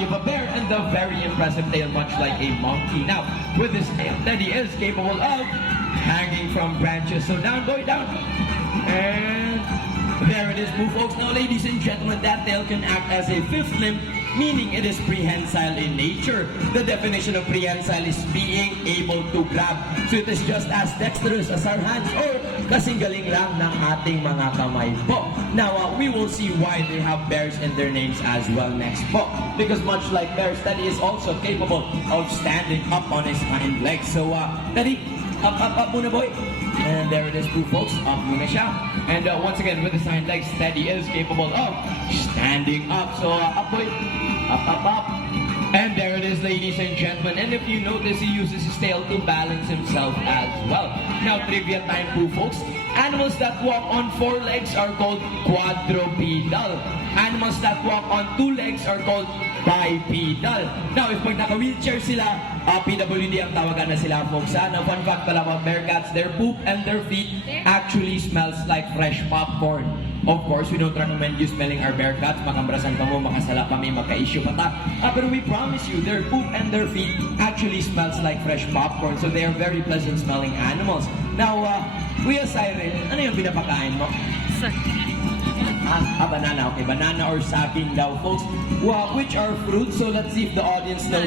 body of a bear and the very impressive tail, much like a monkey. Now, with this tail, Teddy is capable of hanging from branches. So down, going down. And there it is, Pooh, folks. Now, ladies and gentlemen, that tail can act as a fifth limb, meaning it is prehensile in nature. The definition of prehensile is being able to grab. So it is just as dexterous as our hands or kasing galing lang ng ating mga kamay po. Now, we will see why they have bears in their names as well next po. Because much like bears, Teddy is also capable of standing up on his hind legs. So, Teddy, up muna, boy. And there it is, Pooh, folks. Up muna siya. And once again, with his hind legs, Teddy is capable of standing up. So, up, boy. Up. And there it is, ladies and gentlemen. And if you notice, he uses his tail to balance himself as well. Now, trivia time, Pooh, folks. Animals that walk on 4 legs are called quadrupedal. Animals that walk on 2 legs are called bipedal. Now, if pag naka-wheelchair sila, PWD ang tawagan na sila, folks. Now, fun fact pala about bearcats, their poop and their feet actually smells like fresh popcorn. Of course, we don't recommend you smelling our bearcats. Makambrasan pa mo, makasala kami, magka-issue pa ta. Pero we promise you, their poop and their feet actually smells like fresh popcorn. So they are very pleasant smelling animals. Now, Kuya Siren, ano yung pinapakain mo? Banana. Okay, banana or saging daw, folks. Which are fruits. So let's see if the audience knows